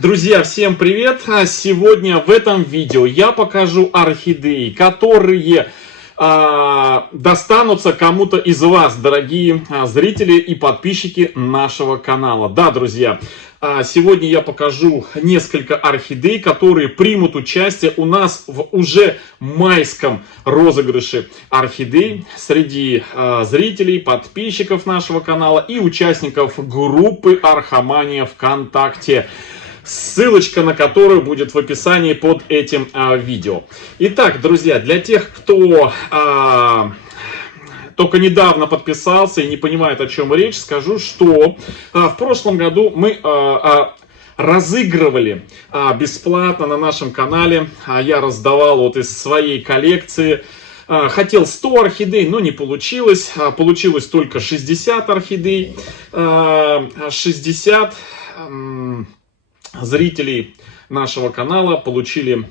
Друзья, всем привет! Сегодня в этом видео я покажу орхидеи, которые достанутся кому-то из вас, дорогие зрители и подписчики нашего канала. Да, друзья, сегодня я покажу несколько орхидей, которые примут участие у нас в уже майском розыгрыше орхидей среди зрителей, подписчиков нашего канала и участников группы Архамания ВКонтакте. Ссылочка на которую будет в описании под этим видео. Итак, друзья, для тех, кто только недавно подписался и не понимает, о чем речь, скажу, что в прошлом году мы разыгрывали бесплатно на нашем канале. Я раздавал вот из своей коллекции. Хотел 100 орхидей, но не получилось. Получилось только 60 орхидей. 60 зрителей нашего канала получили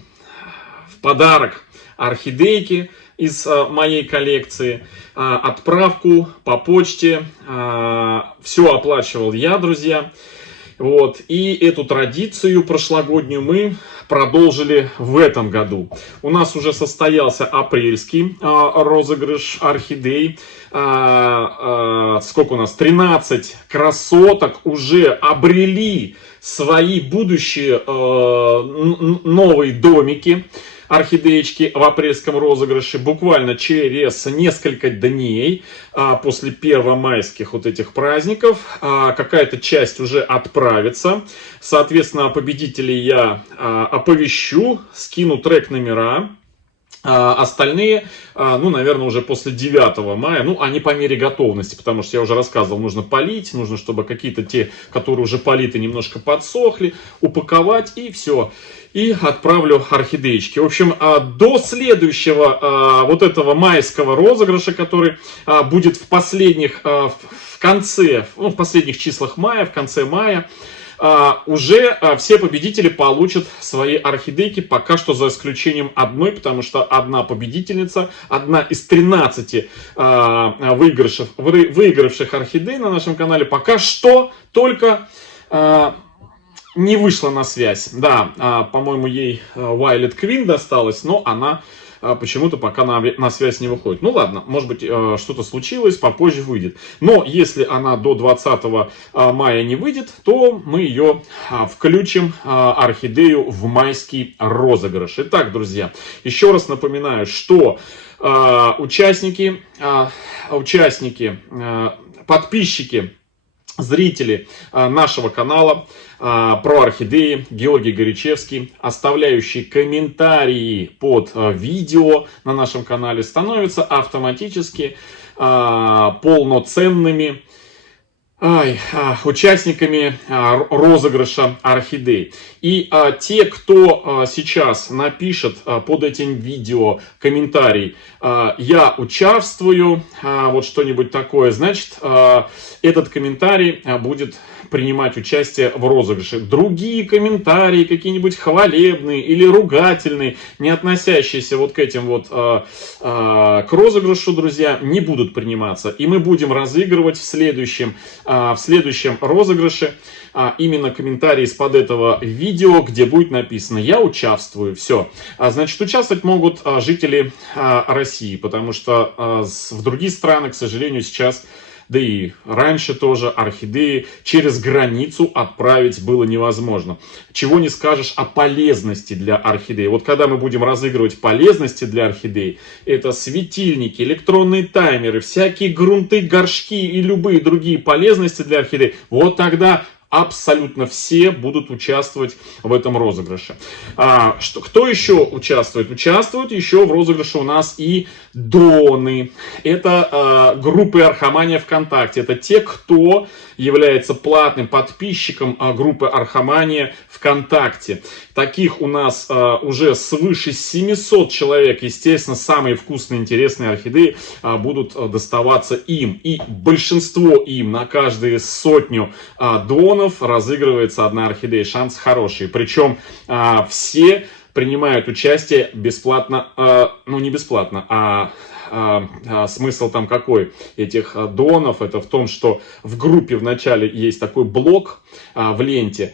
в подарок орхидейки из моей коллекции. Отправку по почте. Все оплачивал я, друзья. Вот. И эту традицию прошлогоднюю мы продолжили в этом году. У нас уже состоялся апрельский розыгрыш орхидей. Сколько у нас? 13 красоток уже обрели свои будущие новые домики. Орхидеечки в апрельском розыгрыше буквально через несколько дней после первомайских вот этих праздников какая-то часть уже отправится. Соответственно, победителей я оповещу, скину трек номера. Остальные, ну, наверное, уже после 9 мая, ну, они по мере готовности, потому что я уже рассказывал, нужно полить, нужно, чтобы какие-то те, которые уже политы, немножко подсохли, упаковать и все. И отправлю орхидеечки. В общем, до следующего вот этого майского розыгрыша, который будет в последних, в последних числах мая, в конце мая, уже все победители получат свои орхидейки, пока что за исключением одной, потому что одна победительница, одна из 13 выигравших орхидей на нашем канале, пока что только не вышла на связь. Да, по-моему, ей Violet Queen досталась, но она почему-то пока на связь не выходит. Ну ладно, может быть, что-то случилось, попозже выйдет. Но если она до 20 мая не выйдет, то мы ее включим, орхидею, в майский розыгрыш. Итак, друзья, еще раз напоминаю, что участники, подписчики, зрители нашего канала про орхидеи, Георгий Горячевский, оставляющие комментарии под видео на нашем канале, становятся автоматически полноценными участниками розыгрыша орхидей. И те, кто сейчас напишет под этим видео комментарий «Я участвую», вот что-нибудь такое, значит, этот комментарий будет принимать участие в розыгрыше. Другие комментарии, какие-нибудь хвалебные или ругательные, не относящиеся вот к этим вот к розыгрышу, друзья, не будут приниматься. И мы будем разыгрывать в следующем розыгрыше именно комментарии из-под этого видео, где будет написано «Я участвую». Все. Значит, участвовать могут жители России, потому что в другие страны, к сожалению, сейчас, да и раньше тоже, орхидеи через границу отправить было невозможно. Чего не скажешь о полезности для орхидей. Вот когда мы будем разыгрывать полезности для орхидей, это светильники, электронные таймеры, всякие грунты, горшки и любые другие полезности для орхидей, вот тогда абсолютно все будут участвовать в этом розыгрыше. Кто еще участвует? Участвуют еще в розыгрыше у нас и доны. Это группы Архамания ВКонтакте. Это те, кто является платным подписчиком группы Архамания ВКонтакте. Таких у нас уже свыше 700 человек. Естественно, самые вкусные, интересные орхидеи будут доставаться им. И большинство им, на каждые сотню донов, разыгрывается одна орхидея. Шанс хороший. Причем все принимают участие бесплатно, ну не бесплатно, а смысл там какой этих донов? Это в том, что в группе вначале есть такой блок в ленте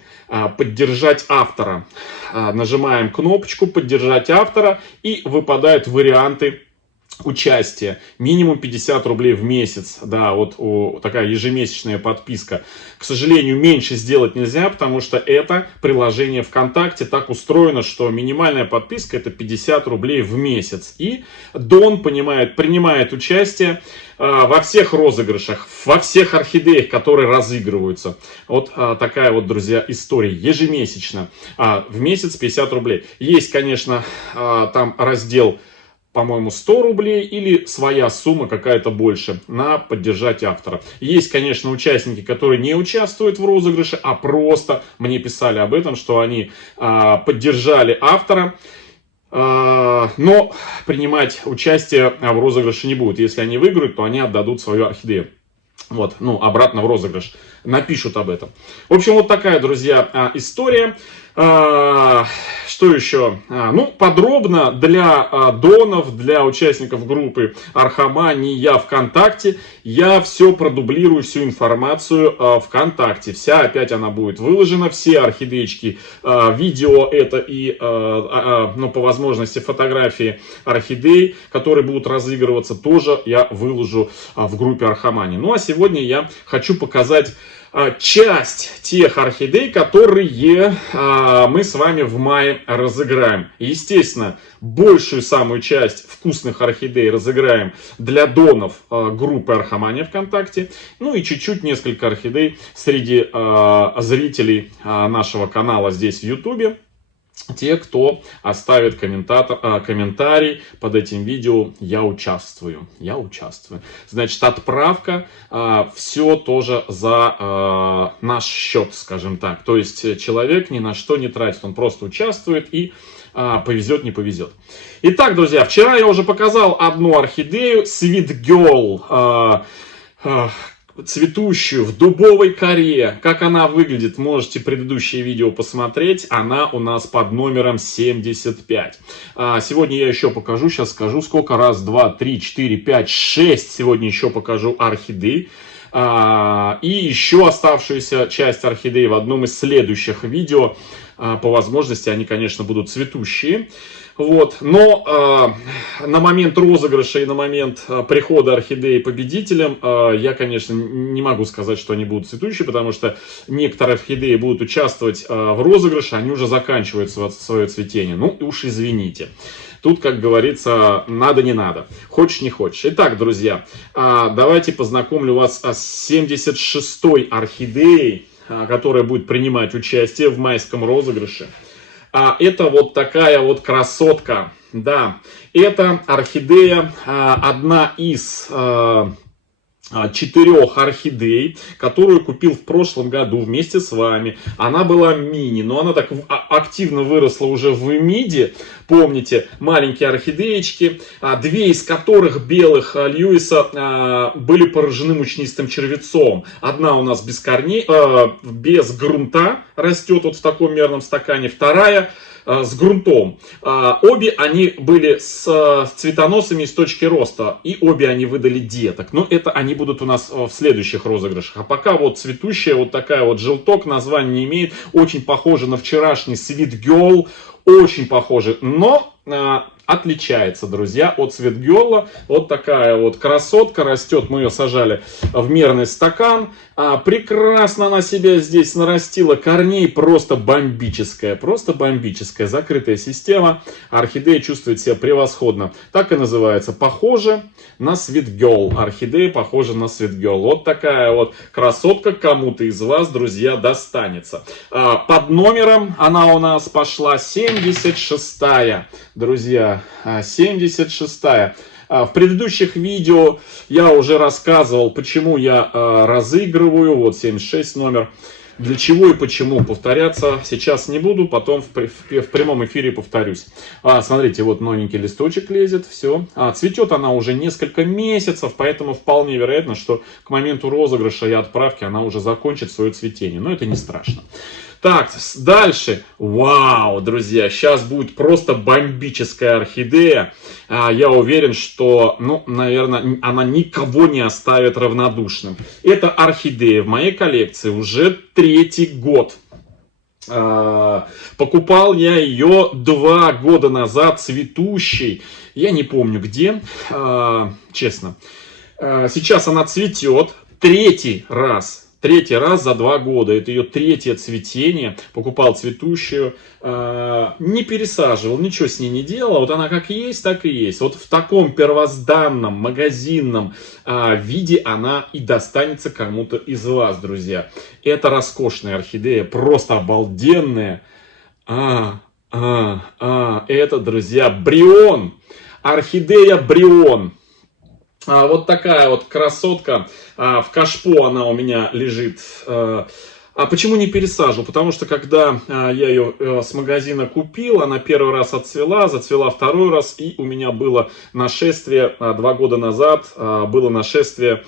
«Поддержать автора». Нажимаем кнопочку «Поддержать автора» и выпадают варианты участие. Минимум 50 рублей в месяц. Да, вот такая ежемесячная подписка. К сожалению, меньше сделать нельзя, потому что это приложение ВКонтакте так устроено, что минимальная подписка это 50 рублей в месяц. И Дон принимает участие во всех розыгрышах, во всех орхидеях, которые разыгрываются. Вот такая вот, друзья, история. Ежемесячно. В месяц 50 рублей. Есть, конечно, там раздел, по-моему, 100 рублей или своя сумма какая-то больше на поддержать автора. Есть, конечно, участники, которые не участвуют в розыгрыше, а просто мне писали об этом, что они поддержали автора, но принимать участие в розыгрыше не будут. Если они выиграют, то они отдадут свою орхидею. Вот, обратно в розыгрыш. Напишут об этом. В общем, вот такая, друзья, история. Что еще? Подробно для донов, для участников группы Архамания ВКонтакте я все продублирую, всю информацию ВКонтакте. Вся опять она будет выложена, все орхидеечки, видео это и, по возможности, фотографии орхидей, которые будут разыгрываться, тоже я выложу в группе Архамания. Ну а сегодня я хочу показать часть тех орхидей, которые мы с вами в мае разыграем. Естественно, большую самую часть вкусных орхидей разыграем для донов группы Архамания ВКонтакте. Ну и чуть-чуть несколько орхидей среди зрителей нашего канала здесь в Ютубе. Те, кто оставит комментарий под этим видео, я участвую. Значит, отправка, все тоже за наш счет, скажем так. То есть человек ни на что не тратит, он просто участвует и повезет, не повезет. Итак, друзья, вчера я уже показал одну орхидею, Sweet Girl, цветущую в дубовой коре. Как она выглядит, можете предыдущее видео посмотреть. Она у нас под номером 75. Сегодня я еще покажу, сейчас скажу сколько. Раз, два, три, четыре, пять, 6. Сегодня еще покажу орхидей. И еще оставшуюся часть орхидей в одном из следующих видео. По возможности они, конечно, будут цветущие. Вот. Но на момент розыгрыша и на момент прихода орхидеи победителям я, конечно, не могу сказать, что они будут цветущие, потому что некоторые орхидеи будут участвовать в розыгрыше, они уже заканчивают свое цветение. Ну, уж извините. Тут, как говорится, надо не надо. Хочешь не хочешь. Итак, друзья, давайте познакомлю вас с 76-й орхидеей, которая будет принимать участие в майском розыгрыше. Это вот такая вот красотка. Да, это орхидея, одна из 4 орхидей, которую купил в прошлом году вместе с вами. Она была мини, но она так активно выросла уже в миди. Помните, маленькие орхидеечки, 2 из которых белых Льюиса были поражены мучнистым червецом. Одна у нас без корней, без грунта растет вот в таком мерном стакане, вторая с грунтом. Обе они были с цветоносами с точки роста, и обе они выдали деток. Но это они будут у нас в следующих розыгрышах. А пока вот цветущая, вот такая вот желток, название не имеет, очень похожа на вчерашний Sweet Girl, очень похожа, но отличается, друзья, от Sweet Girl. Вот такая вот красотка растет. Мы ее сажали в мерный стакан. Прекрасно она себя здесь нарастила. Корней просто бомбическая. Просто бомбическая. Закрытая система. Орхидея чувствует себя превосходно. Так и называется. Похоже на Sweet Girl. Орхидея похожа на Sweet Girl. Вот такая вот красотка кому-то из вас, друзья, достанется. Под номером она у нас пошла 76-я. Друзья, 76-я. В предыдущих видео я уже рассказывал, почему я разыгрываю. Вот 76 номер. Для чего и почему. Повторяться сейчас не буду, потом в прямом эфире повторюсь. Смотрите, вот новенький листочек лезет, все. Цветет она уже несколько месяцев, поэтому вполне вероятно, что к моменту розыгрыша и отправки она уже закончит свое цветение. Но это не страшно. Так, дальше. Вау, друзья, сейчас будет просто бомбическая орхидея. Я уверен, что, ну, наверное, она никого не оставит равнодушным. Это орхидея в моей коллекции уже 3-й год. Покупал я ее 2 года назад, цветущей. Я не помню где, честно. Сейчас она цветет. Третий раз за 2 года. Это ее 3-е цветение. Покупал цветущую. Не пересаживал, ничего с ней не делал. Вот она как есть, так и есть. Вот в таком первозданном, магазинном виде она и достанется кому-то из вас, друзья. Это роскошная орхидея. Просто обалденная. Это, друзья, Брион. Орхидея Брион. Вот такая вот красотка. В кашпо она у меня лежит. А почему не пересаживал? Потому что когда я ее с магазина купил, она первый раз отцвела, зацвела второй раз. И у меня было нашествие 2 года назад. Было нашествие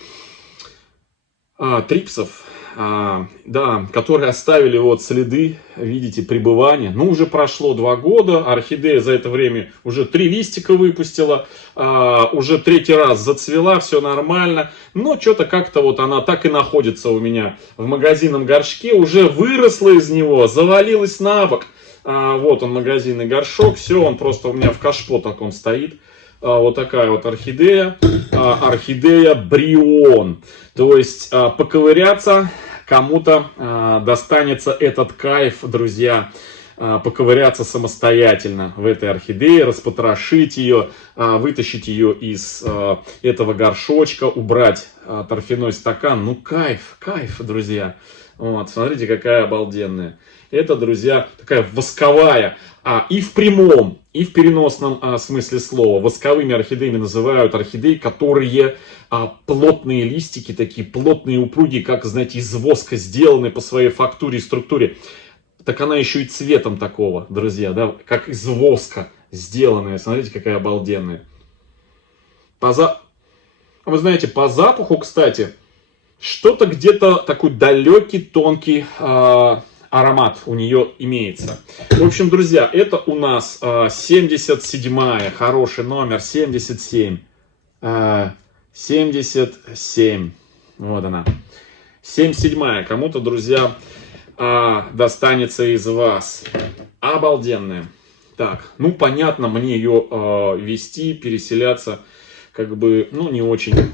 трипсов. Да, которые оставили вот следы, видите, пребывания. Ну, уже прошло 2 года, орхидея за это время уже 3 листика выпустила, уже 3-й раз зацвела, все нормально. Но что-то как-то вот она так и находится у меня в магазинном горшке, уже выросла из него, завалилась на бок. Вот он, магазинный горшок, все, он просто у меня в кашпо таком стоит. Вот такая вот орхидея, орхидея Брион. То есть поковыряться кому-то достанется этот кайф, друзья, поковыряться самостоятельно в этой орхидее, распотрошить ее, вытащить ее из этого горшочка, убрать торфяной стакан. Ну кайф, кайф, друзья. Вот, смотрите, какая обалденная. Это, друзья, такая восковая, и в прямом, и в переносном смысле слова. Восковыми орхидеями называют орхидеи, которые плотные листики, такие плотные, упругие, как, знаете, из воска сделаны по своей фактуре и структуре. Так она еще и цветом такого, друзья, да, как из воска сделанная. Смотрите, какая обалденная. Вы знаете, по запаху, кстати, что-то где-то такой далекий, тонкий аромат у нее имеется. В общем, друзья, это у нас 77-я, хороший номер, 77. 77. Вот она. 77-я. Кому-то, друзья, достанется из вас. Обалденная. Так, ну, понятно, мне ее вести, переселяться, как бы, ну, не очень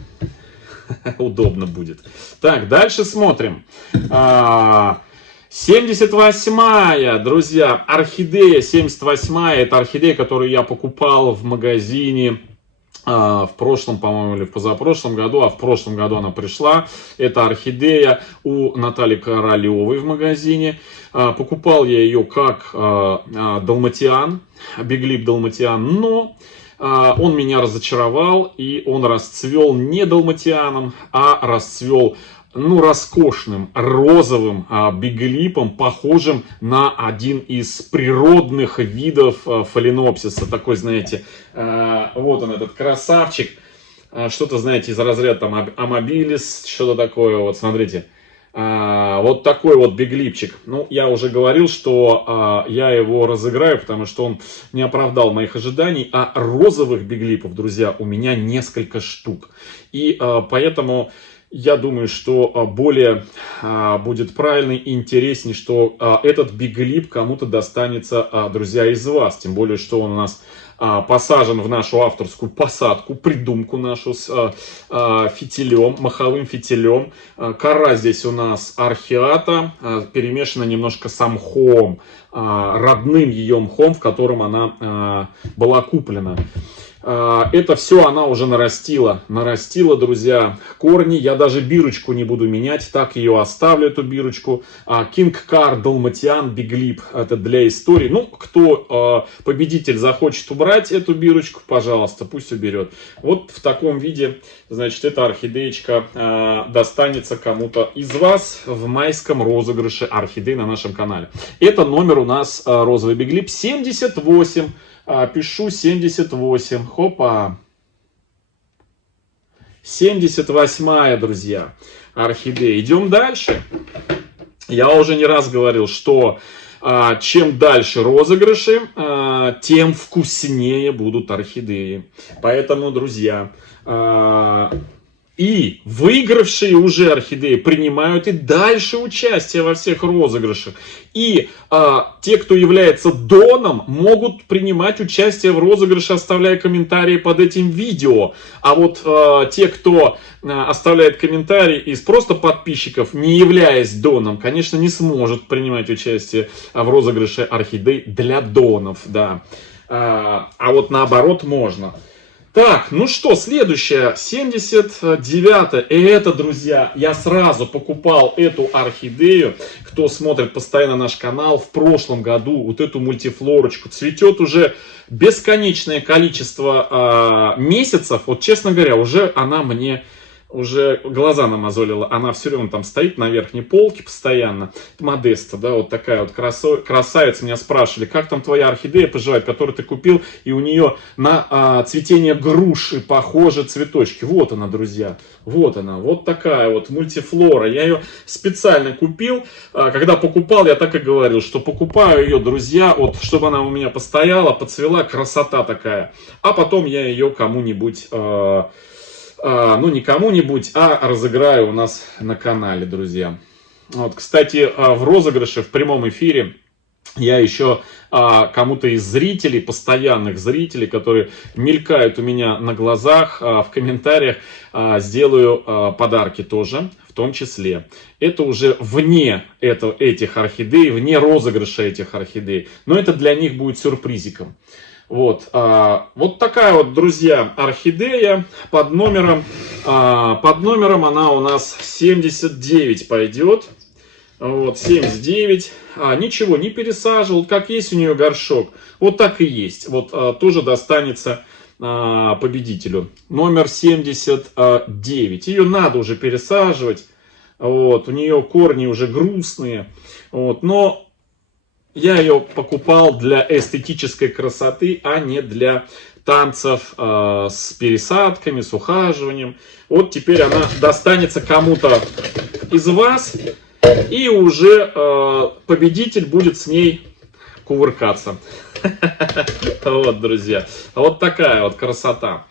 удобно будет. Так, дальше смотрим. 78-я, друзья, орхидея 78-я. Это орхидея, которую я покупал в магазине в прошлом, по-моему, или в позапрошлом году, а в прошлом году она пришла. Это орхидея у Натальи Королевой в магазине. Покупал я ее как далматиан, биглип далматиан, но он меня разочаровал, и он расцвел не далматианом, а расцвел, ну, роскошным розовым биглипом, похожим на один из природных видов фаленопсиса. Такой, знаете, вот он, этот красавчик. Что-то, знаете, из разряда там амабилис, что-то такое. Вот, смотрите. Вот такой вот биглипчик. Ну, я уже говорил, что я его разыграю, потому что он не оправдал моих ожиданий. А розовых биглипов, друзья, у меня несколько штук. И поэтому я думаю, что более будет правильный и интересней, что этот биглип кому-то достанется, друзья, из вас. Тем более, что он у нас посажен в нашу авторскую посадку, придумку нашу с фитилем, маховым фитилем. Кора здесь у нас археата, перемешана немножко с мхом, родным ее мхом, в котором она была куплена. Это все она уже нарастила, друзья, корни. Я даже бирочку не буду менять, так ее оставлю, эту бирочку. King Car Dalmatian Biglip, это для истории. Ну, кто победитель захочет убрать эту бирочку, пожалуйста, пусть уберет. Вот в таком виде, значит, эта орхидеечка достанется кому-то из вас в майском розыгрыше орхидей на нашем канале. Это номер у нас розовый биглип 78. Пишу 78. Хопа. 78-я, друзья, орхидея. Идем дальше. Я уже не раз говорил, что чем дальше розыгрыши, тем вкуснее будут орхидеи. Поэтому, друзья, и выигравшие уже орхидеи принимают и дальше участие во всех розыгрышах. И те, кто является доном, могут принимать участие в розыгрыше, оставляя комментарии под этим видео. А вот те, кто оставляет комментарии из просто подписчиков, не являясь доном, конечно, не сможет принимать участие в розыгрыше орхидей для донов. Да. А вот наоборот можно. Так, ну что, следующее, 79-е. И это, друзья, я сразу покупал эту орхидею. Кто смотрит постоянно наш канал, в прошлом году вот эту мультифлорочку цветет уже бесконечное количество месяцев. Вот, честно говоря, уже она мне уже глаза намазолила. Она все время там стоит на верхней полке постоянно. Модеста, да, вот такая вот красавица. Меня спрашивали, как там твоя орхидея поживает, которую ты купил, и у нее на цветение груши похожи цветочки. Вот она, друзья. Вот она, вот такая вот мультифлора. Я ее специально купил. Когда покупал, я так и говорил, что покупаю ее, друзья, вот, чтобы она у меня постояла, поцвела, красота такая. А потом я ее кому-нибудь... ну, не кому-нибудь, а разыграю у нас на канале, друзья. Вот, кстати, в розыгрыше, в прямом эфире, я еще кому-то из зрителей, постоянных зрителей, которые мелькают у меня на глазах, в комментариях, сделаю подарки тоже, в том числе. Это уже вне этих орхидей, вне розыгрыша этих орхидей. Но это для них будет сюрпризиком. Вот, вот такая вот, друзья, орхидея под номером она у нас 79 пойдет. Вот, 79. Ничего, не пересаживал, как есть у нее горшок, вот так и есть. Вот тоже достанется победителю. Номер 79. Ее надо уже пересаживать. Вот, у нее корни уже грустные. Вот, но... Я ее покупал для эстетической красоты, а не для танцев с пересадками, с ухаживанием. Вот теперь она достанется кому-то из вас, и уже победитель будет с ней кувыркаться. Вот, друзья, вот такая вот красота.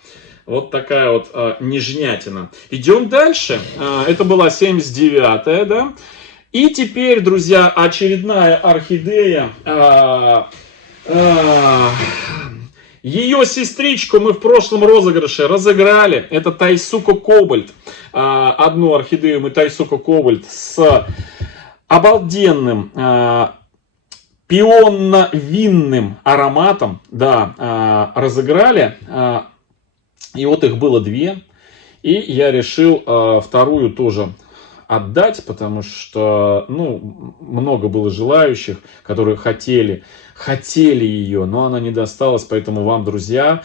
Вот такая вот нежнятина. Идем дальше. Это была 79-я, да? И теперь, друзья, очередная орхидея. Ее сестричку мы в прошлом розыгрыше разыграли. Это Тайсуко Кобальт. Одну орхидею мы Тайсуко Кобальт с обалденным пионно-винным ароматом, да, разыграли. И вот их было две. И я решил вторую тоже отдать, потому что, ну, много было желающих, которые хотели ее, но она не досталась, поэтому вам, друзья,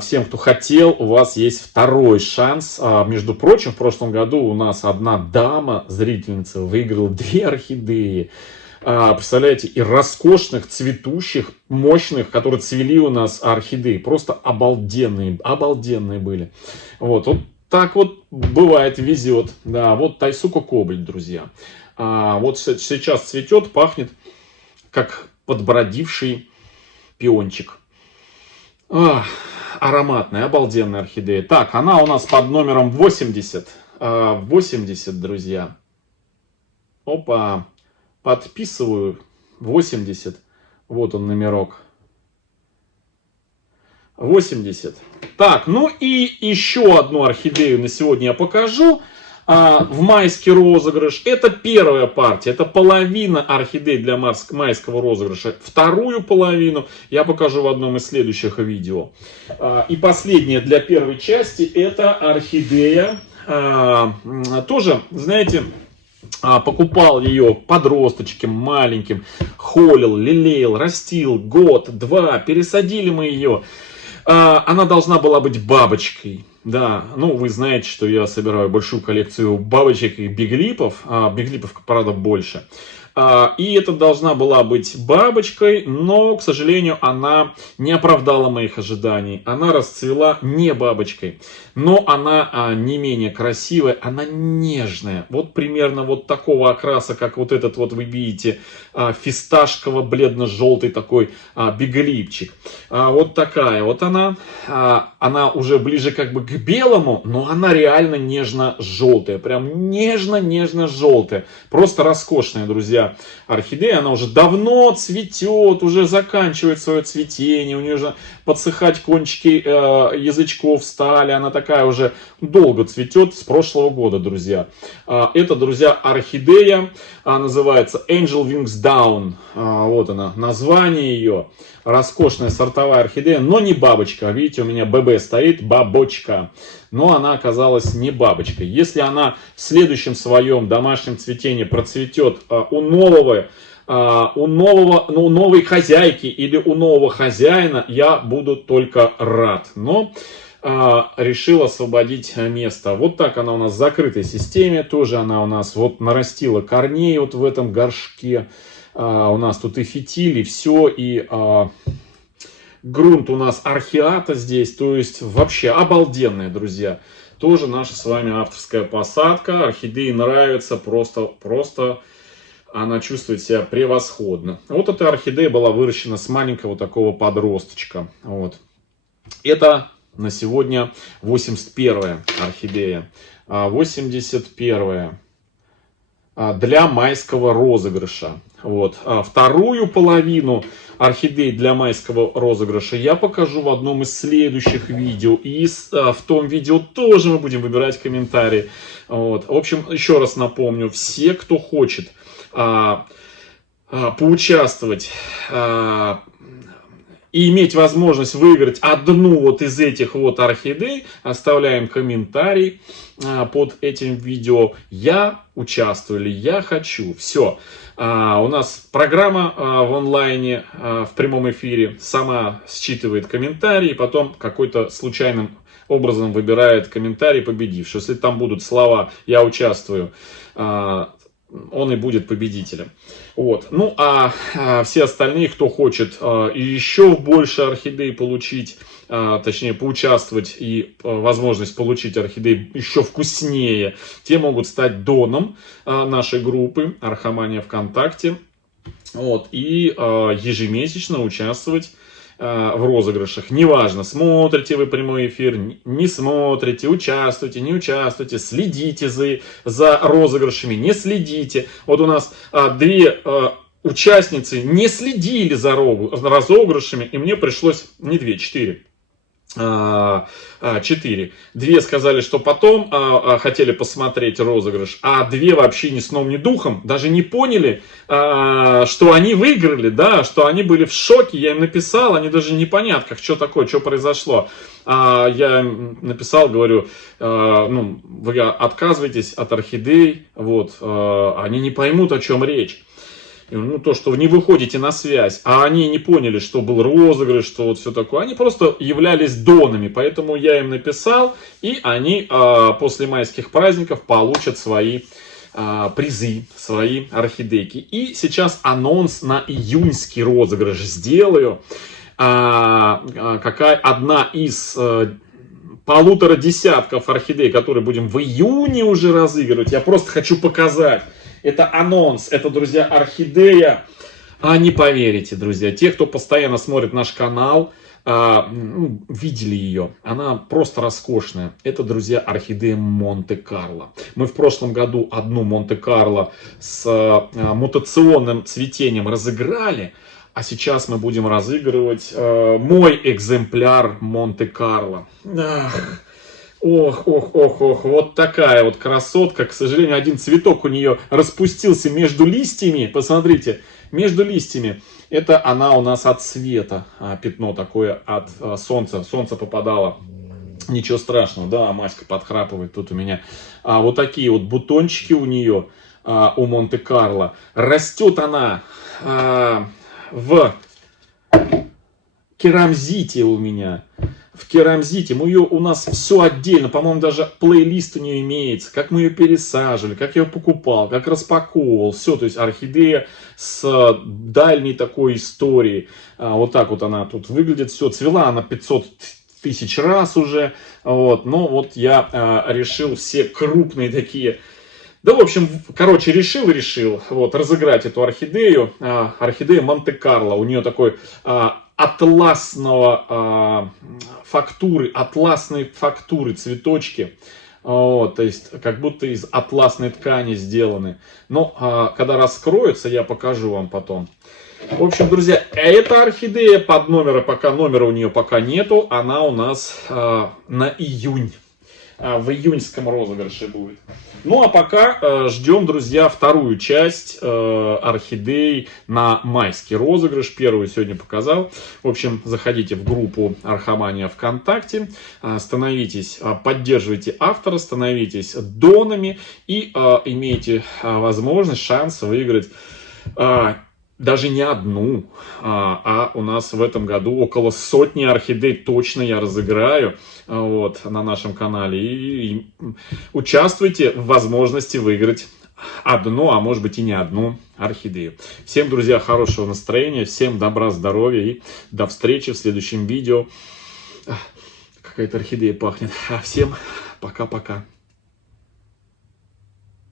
всем, кто хотел, у вас есть второй шанс. Между прочим, в прошлом году у нас одна дама, зрительница, выиграла 2 орхидеи. Представляете, и роскошных, цветущих, мощных, которые цвели у нас орхидеи. Просто обалденные, обалденные были. Вот так вот бывает, везет. Да, вот Тайсуко Кобальт, друзья. Вот сейчас цветет, пахнет, как подбродивший пиончик. Ароматная, обалденная орхидея. Так, она у нас под номером 80. 80, друзья. Опа. Подписываю. 80. Вот он номерок. 80. Так, ну и еще одну орхидею на сегодня я покажу. В майский розыгрыш. Это первая партия. Это половина орхидей для майского розыгрыша. Вторую половину я покажу в одном из следующих видео. И последняя для первой части. Это орхидея. Тоже, знаете... покупал ее подросточком маленьким, холил, лелеял, растил год, 2, пересадили мы ее. Она должна была быть бабочкой. Да, ну вы знаете, что я собираю большую коллекцию бабочек и биглипов. Биглипов, правда, больше. И это должна была быть бабочкой, но, к сожалению, она не оправдала моих ожиданий. Она расцвела не бабочкой, но она не менее красивая, она нежная. Вот примерно вот такого окраса, как вот этот вот вы видите, фисташково-бледно-желтый такой биглипчик. Вот такая вот она. Она уже ближе как бы к белому, но она реально нежно-желтая. Прям нежно-нежно-желтая. Просто роскошная, друзья, орхидея. Она уже давно цветет, уже заканчивает свое цветение. У нее уже подсыхать кончики язычков стали. Она такая уже долго цветет, с прошлого года, друзья. Это, друзья, орхидея. Называется Angel Wings Down. Вот она, название ее. Роскошная сортовая орхидея, но не бабочка. Видите, у меня ББ стоит, бабочка. Но она оказалась не бабочкой. Если она в следующем своем домашнем цветении процветет у новой хозяйки или у нового хозяина, я буду только рад. Но решил освободить место. Вот так она у нас в закрытой системе. Тоже она у нас вот нарастила корней вот в этом горшке. У нас тут и фитиль, и все, и грунт у нас археата здесь, то есть вообще обалденная, друзья. Тоже наша с вами авторская посадка, орхидеи нравится, просто она чувствует себя превосходно. Вот эта орхидея была выращена с маленького такого подросточка. Вот. Это на сегодня 81-я орхидея, 81-я. Для майского розыгрыша. Вот. Вторую половину орхидей для майского розыгрыша я покажу в одном из следующих видео. И в том видео тоже мы будем выбирать комментарии. Вот. В общем, еще раз напомню, все, кто хочет поучаствовать и иметь возможность выиграть одну вот из этих вот орхидей, оставляем комментарий под этим видео. Я участвую или я хочу. Все. У нас программа в онлайне, в прямом эфире, сама считывает комментарии, потом какой-то случайным образом выбирает комментарий победивший. Если там будут слова «я участвую», он и будет победителем. Вот. Ну, все остальные, кто хочет еще больше орхидей получить, точнее, поучаствовать и возможность получить орхидей еще вкуснее, те могут стать доном нашей группы Орхомания ВКонтакте. Вот. И ежемесячно участвовать в розыгрышах. Неважно, смотрите вы прямой эфир, не смотрите, участвуйте, не участвуйте, следите за розыгрышами, не следите. Вот у нас две участницы не следили за розыгрышами, и мне пришлось, не две, четыре. 4. Две сказали, что потом хотели посмотреть розыгрыш, а две вообще ни сном, ни духом, даже не поняли, что они выиграли, да, что они были в шоке. Я им написал, они даже не понятках, что такое, что произошло. Я написал, говорю, ну, вы отказываетесь от орхидей, вот, они не поймут, о чем речь. Ну, то, что вы не выходите на связь, а они не поняли, что был розыгрыш, что вот все такое. Они просто являлись донами, поэтому я им написал, и они после майских праздников получат свои призы, свои орхидейки. И сейчас анонс на июньский розыгрыш сделаю. Какая одна из 1,5 десятков орхидей, которые будем в июне уже разыгрывать. Я просто хочу показать. Это анонс, это, друзья, орхидея. Не поверите, друзья, те, кто постоянно смотрит наш канал, видели ее. Она просто роскошная. Это, друзья, орхидея Монте-Карло. Мы в прошлом году одну Монте-Карло с мутационным цветением разыграли. А сейчас мы будем разыгрывать мой экземпляр Монте-Карло. Ох, вот такая вот красотка. К сожалению, один цветок у нее распустился между листьями. Посмотрите, между листьями. Это она у нас от света. Пятно такое от солнца. Солнце попадало. Ничего страшного, да, Маська подхрапывает тут у меня. Вот такие вот бутончики у нее, у Монте-Карло. Растет она в керамзите у меня. в керамзите. У нас все отдельно, по-моему, даже плейлист у нее имеется, как мы ее пересаживали, как я ее покупал, как распаковывал, все, то есть орхидея с дальней такой историей. Вот так вот она тут выглядит, все, цвела она 500 тысяч раз уже, вот, но вот я решил все крупные такие. Да, в общем, короче, решил, вот, разыграть эту орхидею, орхидея Монте-Карло, у нее такой атласной фактуры цветочки, вот, то есть, как будто из атласной ткани сделаны, но, когда раскроются, я покажу вам потом. В общем, друзья, эта орхидея под номера, пока номера у нее пока нету, она у нас на июнь. В июньском розыгрыше будет. Ну, а пока ждем, друзья, вторую часть орхидей на майский розыгрыш. Первую сегодня показал. В общем, заходите в группу Архамания ВКонтакте, становитесь, поддерживайте автора, становитесь донами и имеете возможность, шанс выиграть даже не одну, а у нас в этом году около сотни орхидей точно я разыграю, вот, на нашем канале. И участвуйте в возможности выиграть одну, а может быть и не одну орхидею. Всем, друзья, хорошего настроения, всем добра, здоровья и до встречи в следующем видео. Какая-то орхидея пахнет. Всем пока-пока.